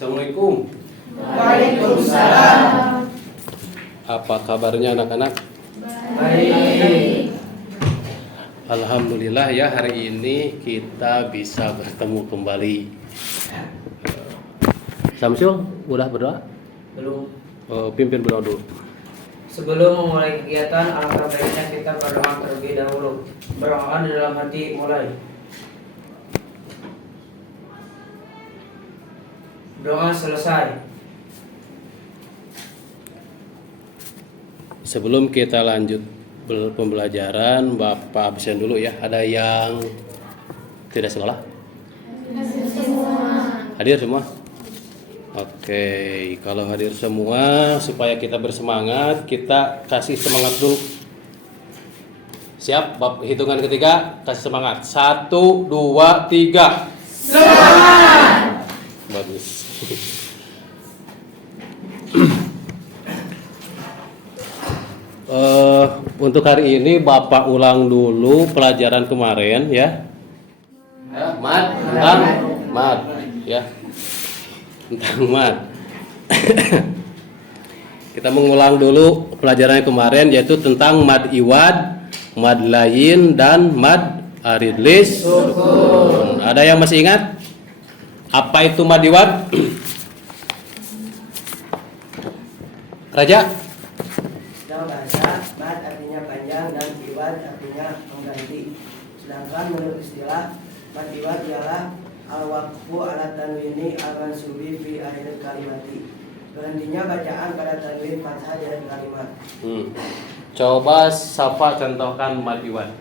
Assalamualaikum. Waalaikumsalam. Apa kabarnya anak-anak? Baik. Alhamdulillah ya, hari ini kita bisa bertemu kembali. Samsul, udah berdoa? Belum. Pimpin berdoa dulu. Sebelum memulai kegiatan, alangkah baiknya kita berdoa terlebih dahulu. Berdoa di dalam hati mulai. Doa selesai. Sebelum kita lanjut pembelajaran, Bapak absen dulu ya. Ada yang tidak sekolah? Hadir semua? Oke, kalau hadir semua, supaya kita bersemangat, kita kasih semangat dulu. Siap? Bab hitungan ketiga, kasih semangat. 1, 2, 3. Semangat. Bagus. Untuk hari ini Bapak ulang dulu pelajaran kemarin ya. Tentang mad ya. Tentang mad. Kita mengulang dulu pelajaran kemarin, yaitu tentang mad iwad, mad lain, dan mad aridlis sukun. Ada yang masih ingat? Apa itu mad iwad? Raja? Dalam bahasa, mad artinya panjang dan iwad artinya mengganti. Sedangkan menurut istilah, mad iwad ialah al-waqfu ala tanwini al-mansubi fi akhir kalimati. Berhentinya bacaan pada tanwin fathah di akhir kalimat. Coba Safa contohkan mad iwad.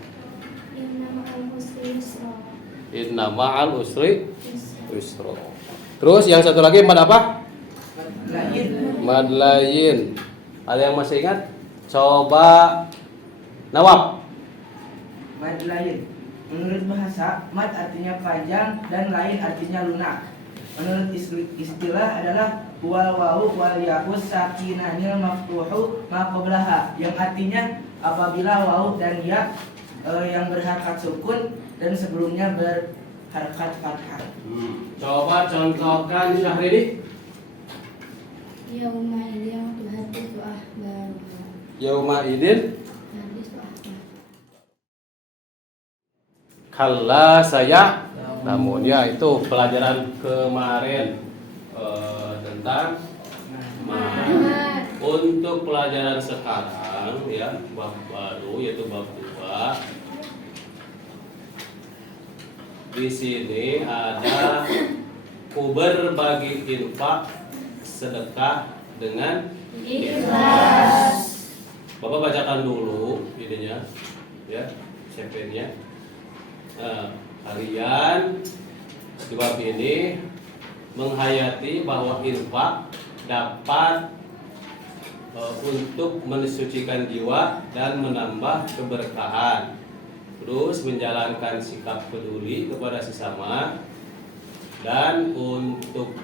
Inna ma'al usri yusra. Terus yang satu lagi mad apa? Mad lain. Ada yang masih ingat? Coba Nawab. Mad lain. Menurut bahasa, mad artinya panjang dan lain artinya lunak. Menurut istilah adalah wal wawu wal ya'us sakinanil maftuhu ma qablaha, yang artinya apabila wawu dan ya yang berharakat sukun dan sebelumnya berharakat fathah. Coba contohkan Syahrini. Yauma idin tuhaditsu akhbaruha. Yauma idin kalla saya. Namun ya, itu pelajaran kemarin tentang mad. Untuk pelajaran sekarang ya, bab baru yaitu bab 2. Di sini ada berbagi infak sedekah dengan Ikhlas. Bapak bacakan dulu idenya ya, CP-nya. Kalian di bab ini menghayati bahwa infak dapat untuk mensucikan jiwa dan menambah keberkahan. Terus menjalankan sikap peduli kepada sesama. Dan untuk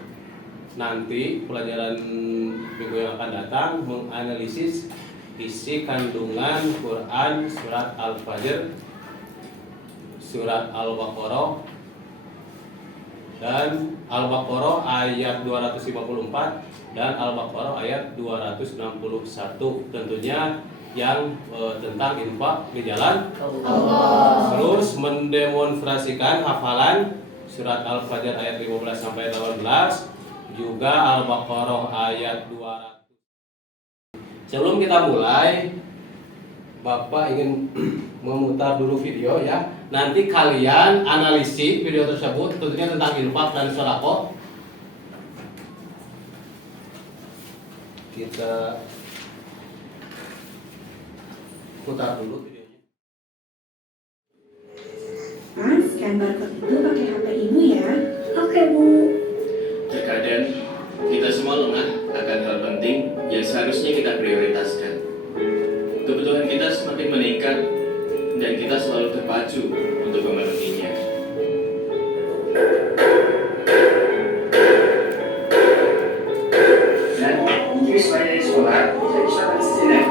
nanti pelajaran minggu yang akan datang menganalisis isi kandungan Quran surat Al-Fajr, surat Al-Baqarah, dan Al-Baqarah ayat 254 dan Al-Baqarah ayat 261. Tentunya yang tentang infak di jalan Allah. Terus mendemonstrasikan hafalan surat Al-Fajr ayat 15 sampai 18, juga Al-Baqarah ayat 200. Sebelum kita mulai, Bapak ingin memutar dulu video ya. Nanti kalian analisis video tersebut, tentunya tentang infak dan sedekah. Kita putar dulu videonya. Scan barcode itu pakai HP ibu ya. Oke, Bu. Terkadang kita semua lengah akan hal penting yang seharusnya kita prioritaskan. Kebutuhan kita semakin meningkat dan kita selalu terpacu untuk memenuhinya. Dan mungkin sebagai sekolah, saya bisa sini.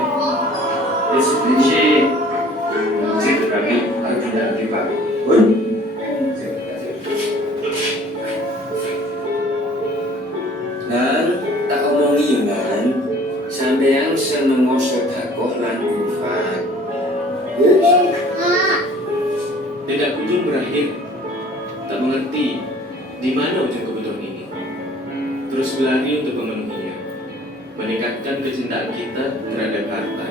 Disiplin saya tetapi harus tidak terlibat. belum berakhir, tak mengerti di mana ujung kebutuhan ini. Terus berlari untuk memenuhinya, meningkatkan kecintaan kita terhadap harta.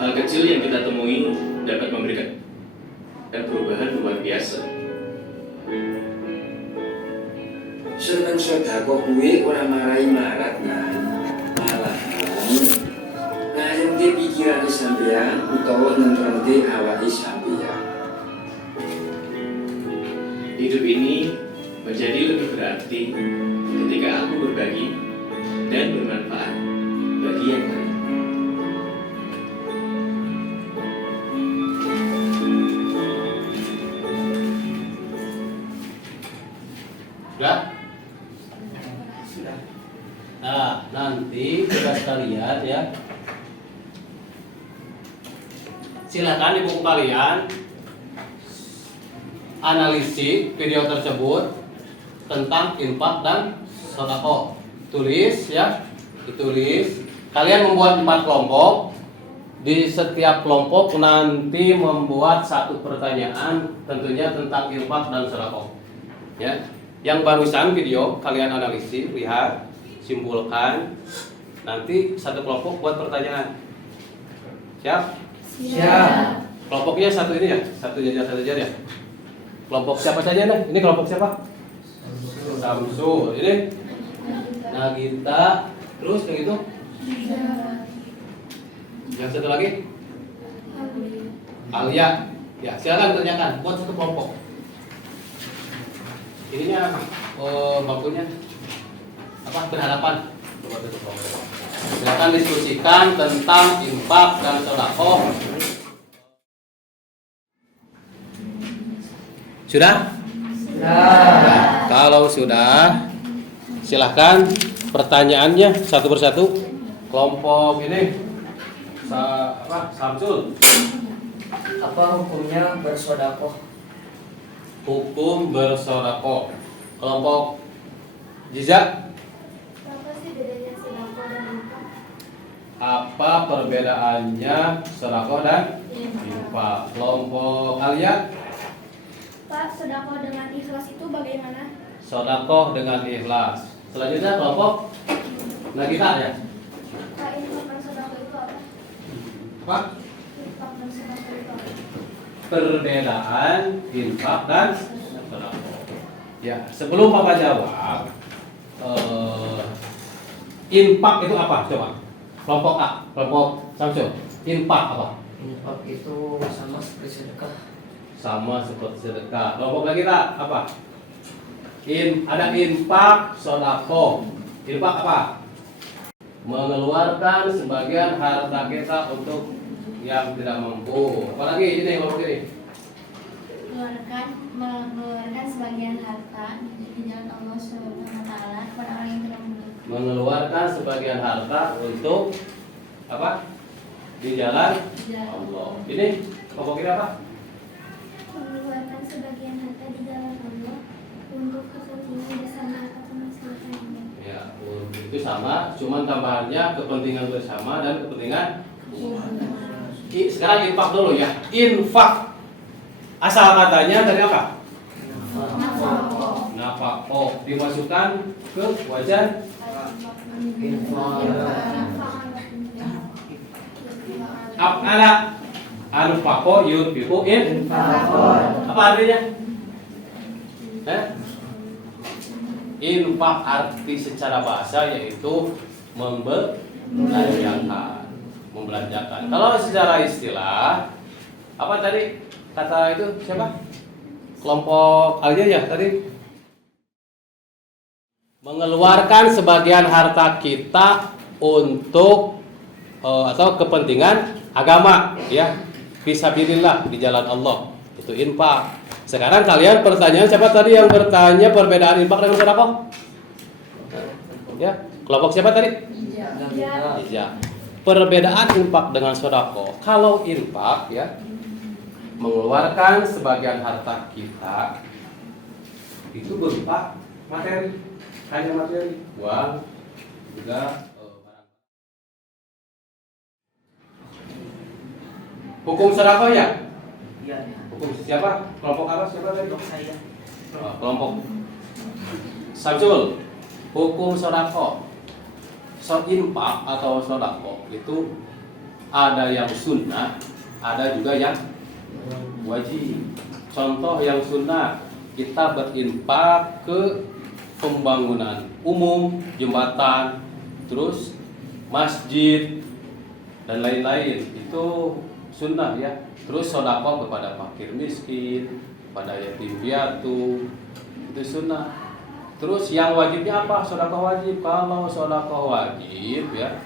Hal kecil yang kita temui dapat memberikan perubahan luar biasa. Seneng sedekah kuwi ora marai melarat malahan ngayemke pikirane sampeyan utawa nentremke awake sampeyan. Hidup ini menjadi lebih berarti ketika aku berbagi dan bermanfaat bagi yang lain. Sudah? Sudah. Nah, nanti kita sekalian ya. Silakan di buku kalian analisis video tersebut tentang infak dan sedekah. Tulis ya, ditulis. Kalian membuat 4 kelompok. Di setiap kelompok nanti membuat satu pertanyaan tentunya tentang infak dan sedekah. Ya. Yang barusan video kalian analisis, lihat, simpulkan. Nanti satu kelompok buat pertanyaan. Siap? Siap. Kelompoknya satu ini ya, satu jajar ya. Kelompok siapa saja nih? Ini kelompok siapa? Samsul. Ini Nagita. Terus yang itu? Yang satu lagi? Alia. Ya, silakan tanyakan buat satu kelompok. Ininya apa? Bakunya apa? Berhadapan. Buat satu kelompok. Silakan diskusikan tentang infak dan sedekah. Sudah? Sudah. Kalau sudah, silahkan pertanyaannya satu persatu. Kelompok ini Samsul. Apa hukumnya bersedekah? Hukum bersedekah. Kelompok Jiza. Apa sih bedanya sedekah dan infak? Apa perbedaannya sedekah dan infak? Kelompok Alia. Pak, sedekah dengan ikhlas itu bagaimana? Sedekah dengan ikhlas. Selanjutnya kelompok Nagita ya. Pak, infak dan sedekah itu apa? Apa? Infak dan sedekah itu apa? Perbedaan infak dan sedekah. Ya, sebelum Papa jawab, infak itu apa? Coba. Kelompok A, kelompok Samsul. Infak apa? Infak itu sama seperti sedekah. Sama seperti sedekah. Kelompok lagi tak apa? Ada infak, sedekah. Infak apa? Mengeluarkan sebagian harta kita untuk yang tidak mampu. Apalagi ini kelompok ini. Mengeluarkan sebagian harta di jalan Allah Subhanahu wa taala kepada orang yang tidak mampu. Mengeluarkan sebagian harta untuk apa? Di jalan Allah. Ini kelompok ini apa? Mengeluarkan sebagian harta di jalan Allah untuk kepentingan bersama atau kemaslahatan. Ya, itu sama, cuman tambahannya kepentingan bersama dan kepentingan sekarang infak dulu ya. Infak asal katanya dari apa? Nafkah. Dimasukkan ke wajan af'ala anfaqo yunfiqu apa artinya? Infak arti secara bahasa yaitu membelanjakan. Kalau secara istilah apa tadi kata itu siapa? Kelompok aja ya tadi. Mengeluarkan sebagian harta kita untuk atau kepentingan agama ya. Fisabilillah di jalan Allah. Itu infak. Sekarang kalian pertanyaan siapa tadi yang bertanya perbedaan infak dengan sedekah? Ya, kelompok siapa tadi? Iya. Perbedaan infak dengan sedekah. Kalau infak ya mengeluarkan sebagian harta kita itu berupa materi, hanya materi, uang, juga barang. Hukum sedekah ya? Iya. Hukum siapa? Kelompok apa? Siapa tadi? Saya. Kelompok Samsul. Hukum sodako, infak atau sodako itu ada yang sunnah, ada juga yang wajib. Contoh yang sunnah, kita berinfak ke pembangunan umum, jembatan, terus masjid dan lain-lain, itu sunnah ya. Terus sodako kepada fakir miskin, pada yatim piatu, itu sunnah. Terus yang wajibnya apa? Sodako wajib. Kalau sodako wajib ya,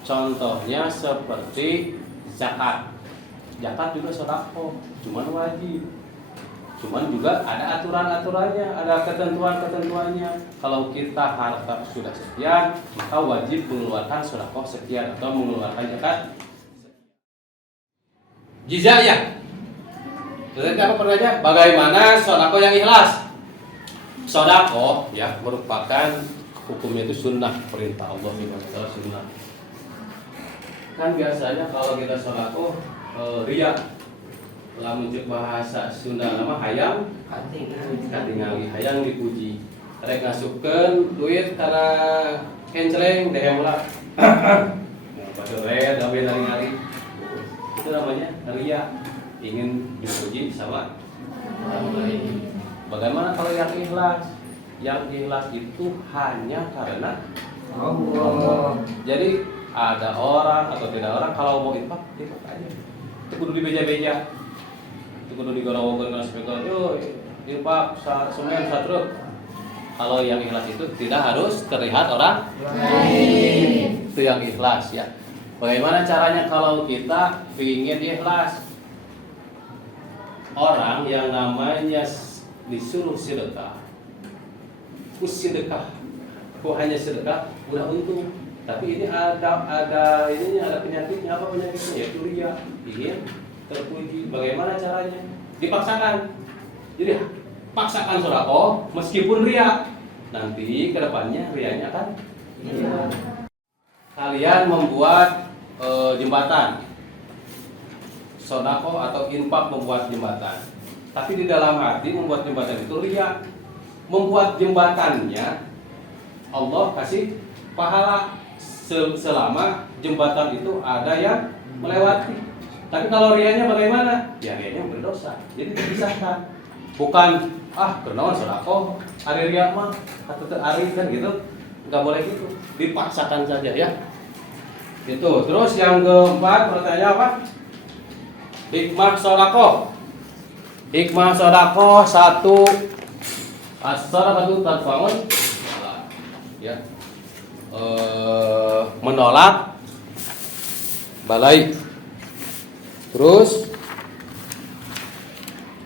contohnya seperti zakat. Zakat juga sodako, cuman wajib. Cuman juga ada aturan-aturannya, ada ketentuan-ketentuannya. Kalau kita harta sudah sekian, maka wajib mengeluarkan sodako sekian atau mengeluarkan zakat. Jizyah. Berarti apa pertanyaannya? Bagaimana sodako yang ikhlas? Sodako ya merupakan hukumnya itu sunnah, perintah Allah SWT sunnah. Kan biasanya kalau kita sodako riya, lah muncul bahasa Sunda nama hayang katingali, hayang dipuji. Rek ngasupkeun duit karena kenceleng dehem lah. Pada rea dawe nari-nari. Itu namanya riya, ingin dipuji sama orang lain. Bagaimana kalau yang ikhlas? Yang ikhlas itu hanya karena Allah. Jadi ada orang atau tidak orang kalau mau infak aja. Itu kudu dibeja-beja. Itu kudu digorong-gorong dengan speaker. Yo, infak semen satruk. Kalau yang ikhlas itu tidak harus terlihat orang lain. Itu yang ikhlas ya. Bagaimana caranya kalau kita ingin ikhlas? Orang yang namanya disuruh sedekah, sedekah, kok hanya sedekah udah untung. Tapi ini ada penyakitnya. Apa penyakitnya? Yaitu riya, ingin terpuji. Bagaimana caranya? Dipaksakan. Jadi paksakan sedekah meskipun riya. Nanti kedepannya riyanya akan hilang. Kalian membuat jembatan, sedekah atau infak membuat jembatan. Tapi di dalam hati membuat jembatan itu riya. Membuat jembatannya Allah kasih pahala selama jembatan itu ada yang melewati. Tapi kalau riyanya bagaimana? Ya riyanya berdosa. Jadi dipisahkan. Bukan kenaon sedekah, ari riya mah atau ari kan gitu. Enggak boleh gitu. Dipaksakan saja ya. Itu. Terus yang keempat pertanyaan apa? Hikmah sedekah. Hikmah sodako 1, as-sadaqatu tadfa'un ya, menolak balai. Terus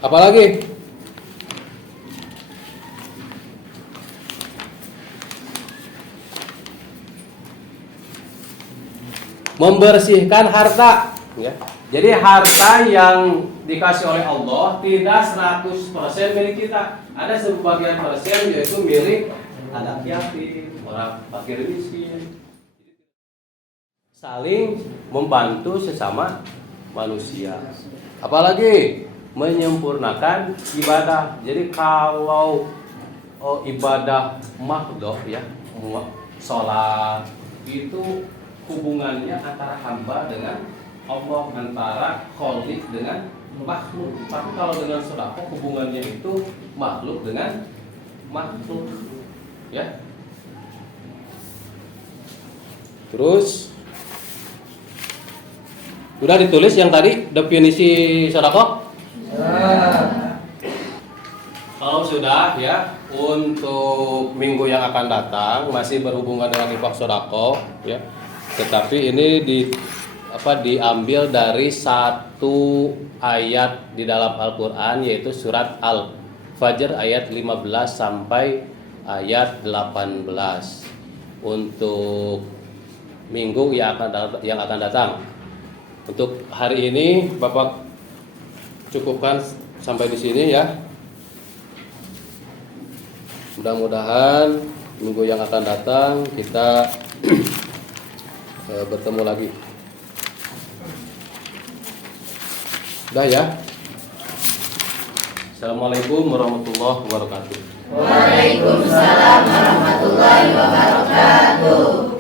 apa lagi? Membersihkan harta ya. Jadi harta yang dikasih oleh Allah tidak 100% milik kita. Ada sebagian persen yaitu milik anak yatim, orang fakir miskin. Saling membantu sesama manusia. Apalagi menyempurnakan ibadah. Jadi kalau ibadah mahdhah ya, sholat itu hubungannya antara hamba dengan Allah, antara khaliq dengan makhluk. Tapi kalau dengan sedekah hubungannya itu makhluk dengan makhluk ya. Terus udah ditulis yang tadi definisi sedekah? Kalau sudah ya, untuk minggu yang akan datang masih berhubungan dengan infak sedekah ya. Tetapi ini diambil dari satu ayat di dalam Al-Quran, yaitu surat Al-Fajr ayat 15 sampai ayat 18 untuk minggu yang akan datang. Untuk hari ini Bapak cukupkan sampai di sini ya. Mudah-mudahan minggu yang akan datang kita bertemu lagi. Udah ya. Assalamualaikum warahmatullahi wabarakatuh. Waalaikumsalam warahmatullahi wabarakatuh.